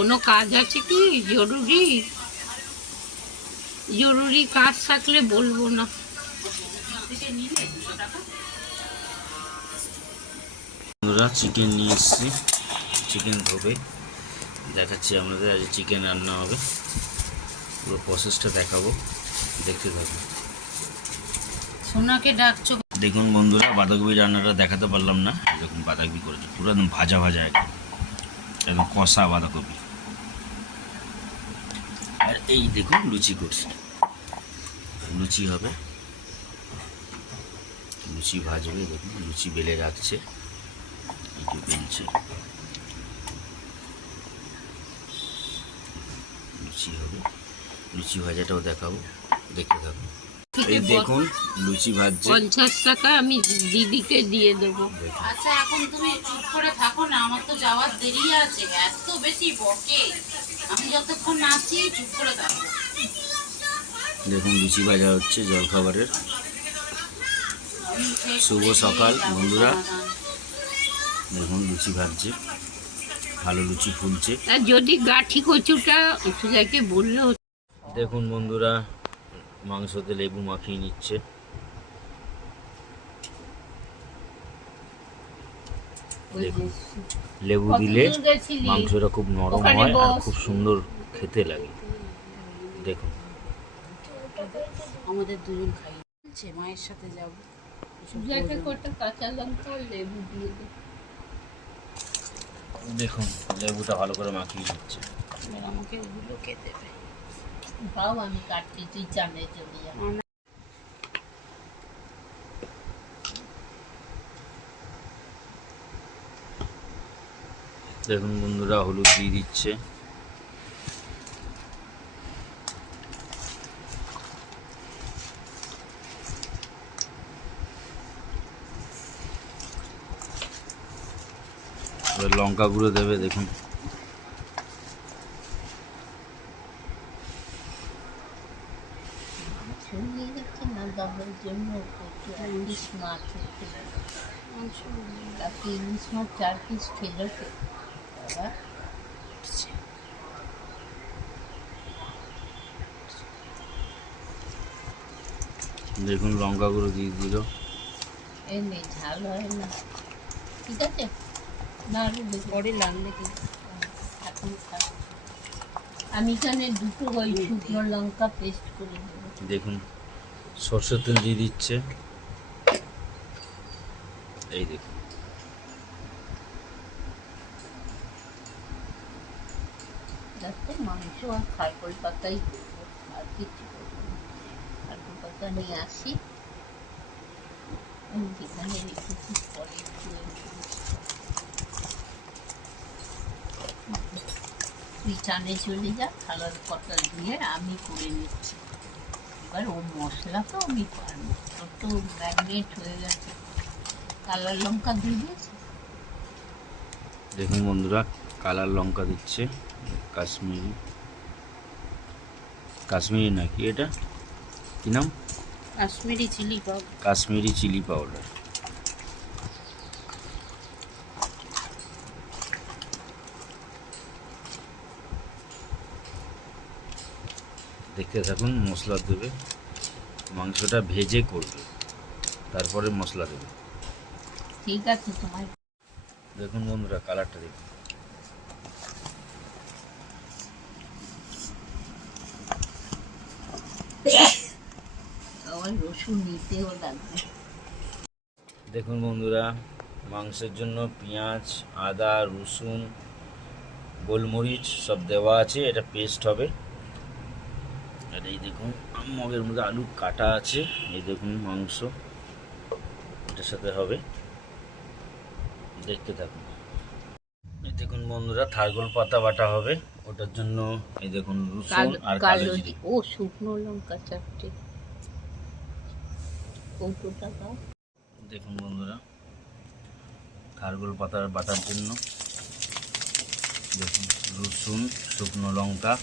কোনো কাজ আছে কি জরুরি? জরুরি কাজ থাকলে বলবো না। বন্ধুরা চিকেন নিয়ে এসেছি, চিকেন ধোবে দেখাচ্ছি আপনাদের। আজ চিকেন রান্না হবে, পুরো প্রসেসটা দেখাবো, দেখতে থাকুন। সোনাকে ডাকছো? দেখুন বন্ধুরা, বাঁধাকপি রান্নাটা দেখাতে পারলাম না। দেখুন বাঁধাকপি করেছে পুরো একদম ভাজা ভাজা, একদম কষা বাঁধাকপি। আর এই দেখুন লুচি করছে, লুচি হবে, লুচি ভাজবে। দেখুন লুচি বেলে রাখছে, এই যে বেলছে, লুচি হবে। লুচি ভাজাটাও দেখাবো, দেখতে থাকুন। এই দেখুন লুচি ভাজছে। 50 টাকা আমি দিদিকে দিয়ে দেবো। আচ্ছা এখন তুমি চুপ করে থাকো না, আমার তো যাওয়ার দেরি আছে। এত বেশি বকে, আমি যতক্ষণ নাচি চুপ করে থাকো। দেখুন লুচি ভাজা হচ্ছে জলখাবারের। শুভ সকাল বন্ধুরা, দেখুন লুচি ভাজছে, ভালো লুচি ফুলছে। আর যদি গাঠি কচুটা যাকে বললো। দেখুন বন্ধুরা, মাংসতে লেবু মাখিয়ে নিচ্ছে। দেখুন লেবু দিলে মাংসটা খুব নরম হয় আর খুব সুন্দর খেতে লাগে। দেখুন আমাদের দুজন খাই বলছে, মায়ের সাথে যাবো। কাঁচা লঙ্কা লেবু দিয়ে দেবো। দেখুন লেবুটা ভালো করে মাখিয়ে দিচ্ছে। এবার আমাকে ওগুলো খেতে দেবে। ভাও আমি কাটছি, তুই চালে চলে যা। দেখুন বন্ধুরা হলুদ দিয়ে দিচ্ছে। এবার লঙ্কা গুঁড়ো দেবে। দেখুন ইলিশ মাছ 4 পিস খেলো তো বাবা। দেখুন লঙ্কা গুঁড়ো দিয়ে দিল। এমনি ঝাল হয় না, ঠিক আছে না? পরে লাগলে কিন্তু এখন খাবো। আমি এখানে দুটো ওই শুকনো লঙ্কা পেস্ট করে দেবো। দেখুন সরষের তেল দিয়ে দিচ্ছে, এই দেখুন। যাতে মাংস আর খারকোল পাতাই করবো, আর কিছু করবো না। খারকোল পাতা নিয়ে আসি, আমি যেখানে রেখেছি পরে তুই চানে চলে যা, থালার পাতা দিয়ে আমি করে নিচ্ছি। এবার ও মশলা তো আমি পারবো, তোর তো ম্যাগনেট হয়ে গেছে। কালার লঙ্কা দিয়ে দিয়েছি। দেখুন বন্ধুরা কালার লঙ্কা দিচ্ছে, কাশ্মীরি, কাশ্মীরি নাকি এটা কি নাম? Kashmiri chilli powder. Kashmiri chilli powder. দেখতে থাকুন, মশলা দেবে, মাংসটা ভেজে করবে, তারপরে মশলা দেবে। ঠিক আছে তোমার। দেখুন বন্ধুরা কালারটা দেখুন। আমার রসুন নিতেও লাগবে। দেখুন বন্ধুরা মাংসের জন্য পেঁয়াজ, আদা, রসুন, গোলমরিচ সব দেওয়া আছে, এটা পেস্ট হবে। আর এই দেখুন মগের মধ্যে আলু কাটা আছে, এই দেখুন মাংস এটার সাথে হবে, দেখতে থাকুন। এই দেখুন বন্ধুরা থারগোল পাতা বাটা হবে, ওটার জন্য এই দেখুন রসুন আর কালো জিরে। ও শুকনো লঙ্কা 4টে, কৌটোটা দাও। দেখুন বন্ধুরা থারগোল পাতার বাটার জন্য দেখুন রসুন, শুকনো লঙ্কা,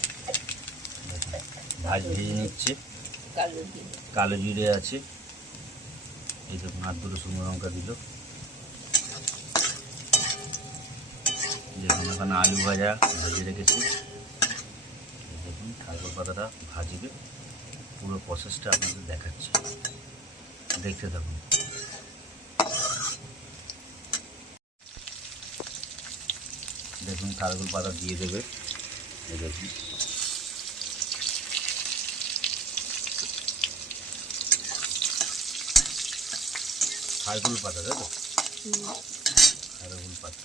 ভেজে নিচ্ছে, কালো জিরে আছে, এই দেখুন আর দুটো শুকনো লঙ্কা দিল। দেখুন ওখানে আলু ভাজা ভেজে রেখেছি। দেখুন খারকোল পাতাটা ভাজবে, পুরো প্রসেসটা আপনাদের দেখাচ্ছি, দেখতে থাকুন। দেখুন খারকোল পাতা দিয়ে দেবে, এই দেখুন খারকোল পাতা, তাই তো খারকোল পাতা।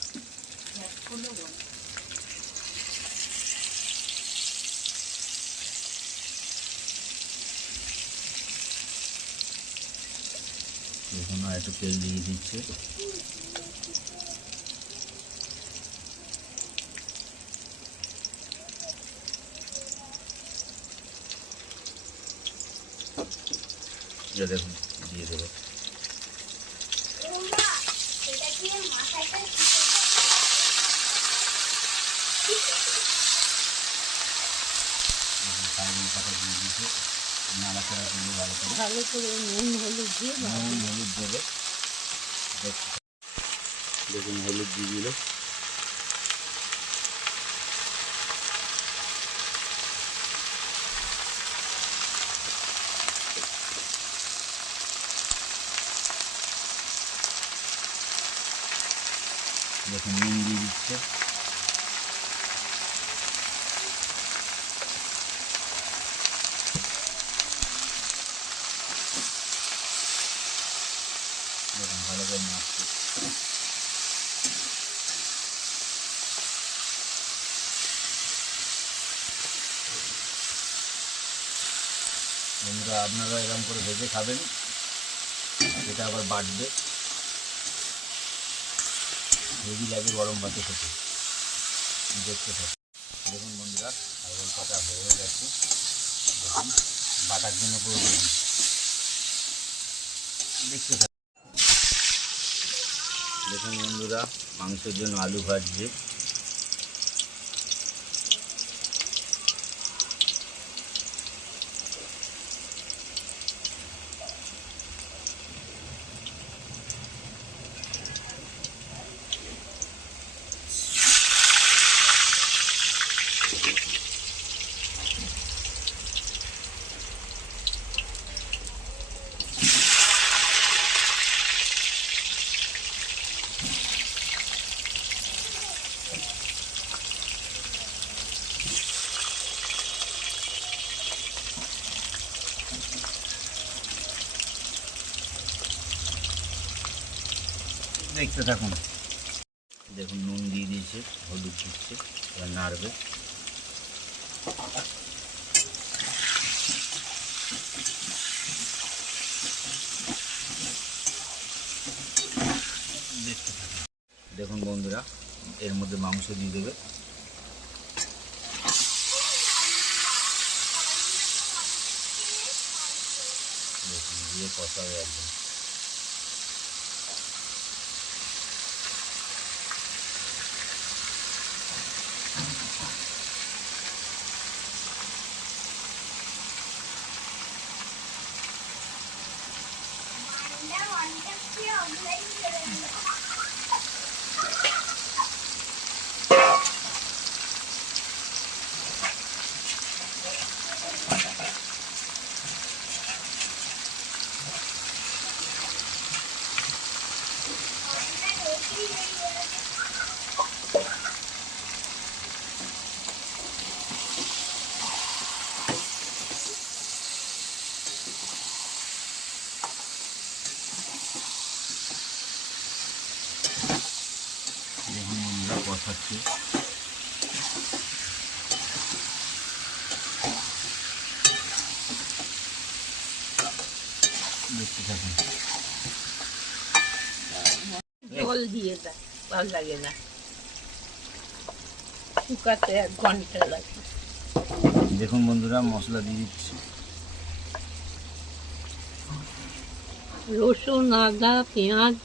দেখুন আর একটু তেল দিয়ে দিচ্ছে। দেখুন দিয়ে দেবে। পাতা দিয়ে দিচ্ছে, নাড়াচাড়া করলে ভালো করে নুন হলুদ দিয়ে নুন হলুদ দেবে। দেখুন হলুদ দিয়ে দিল। দেখুন নুন দিয়ে দিচ্ছে। দেখুন ভালো করে নাড়ছে। বন্ধুরা আপনারা এরকম করে ভেজে খাবেন, এটা আবার বাটবে, হেভি লাগে গরম ভাতে খেতে। দেখতে থাকুন। দেখুন বন্ধুরা খারকোল পাতা হয়ে গেছে, দেখুন বাটার জন্য পুরো রেডি। দেখতে থাকুন। দেখুন বন্ধুরা মাংসের জন্য আলু ভাজছে। দেখতে থাকুন। দেখুন নুন দিয়ে দিয়েছে, হলুদ দিচ্ছে, এবার নাড়বে। দেখতে থাকুন। দেখুন বন্ধুরা এর মধ্যে মাংস দিয়ে দেবে। দেখুন দিয়ে কষাবে একদম। দেখুন বন্ধুরা কষাচ্ছি। দেখতে থাকুন। জল দিয়ে দেয়, ভালো লাগে না, শুকাতে 1 ঘন্টা লাগে। দেখুন বন্ধুরা মশলা দিয়ে দিচ্ছি। রসুন, আদা, পেঁয়াজ,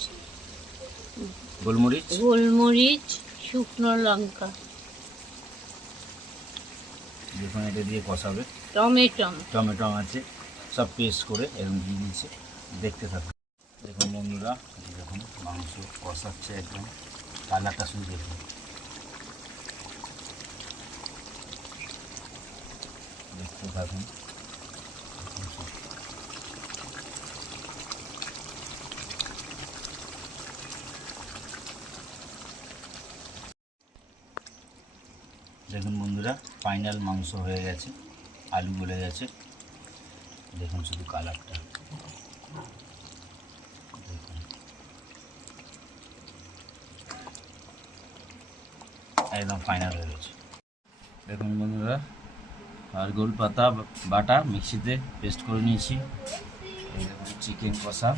গোলমরিচ, শুকনো লঙ্কা। দেখুন এটা দিয়ে কষাবে। টমেটো আছে, সব পেস্ট করে এরকম দিয়ে দিচ্ছে। দেখতে থাকুন। দেখুন বন্ধুরা দেখুন মাংস কষাচ্ছে একদম, কালারটা শুধু দেখুন। দেখতে থাকুন। দেখুন বন্ধুরা, ফাইনাল মাংস হয়ে গেছে, আলু গলে গেছে। দেখুন শুধু কালারটা, দেখুন একদম ফাইনাল হয়ে গেছে। দেখুন বন্ধুরা, আর গোল পাতা বাটা মিক্সিতে পেস্ট করে নিয়েছি। এই দেখুন চিকেন কষা,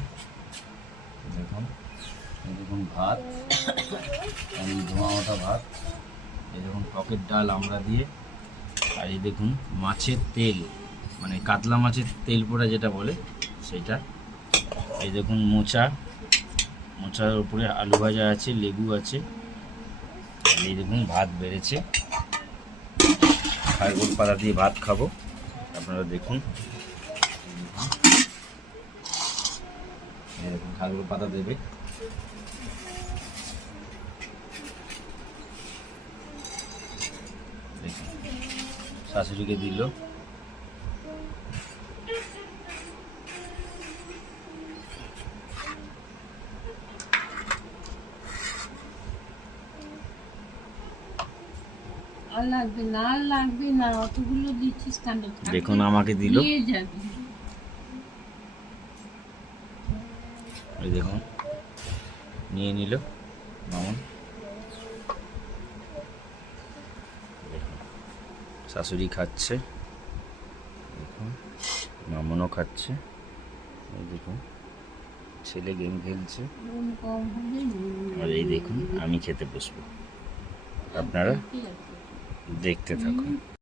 দেখুন এই দেখুন ভাত, এই ধোঁয়া ওঠা ভাত, এই দেখুন টকের ডাল আমরা দিয়ে, আর এই দেখুন মাছের তেল, মানে কাতলা মাছের তেল পোড়া যেটা বলে সেটা। এই দেখুন মোচার উপরে আলু ভাজা আছে, লেবু আছে। এই দেখুন ভাত বেড়েছে, খারগোল পাতা দিয়ে ভাত খাবো, আপনারা দেখুন। এই দেখুন খারগোল পাতা দেবে। দেখুন শাশুড়িকে দিল। আর লাগবে না, আর লাগবে না, অতগুলো দিচ্ছিস কেন? দেখুন আমাকে দিল, নিয়ে যাবি। এই দেখুন নিয়ে নিল মামুন। দেখুন শাশুড়ি খাচ্ছে, দেখুন মামুনও খাচ্ছে। এই দেখুন ছেলে গেম খেলছে, নুন কম হলে নুন আর এই দেখুন আমি খেতে বসবো, আপনারা কি আছে? দেখতে থাকুন।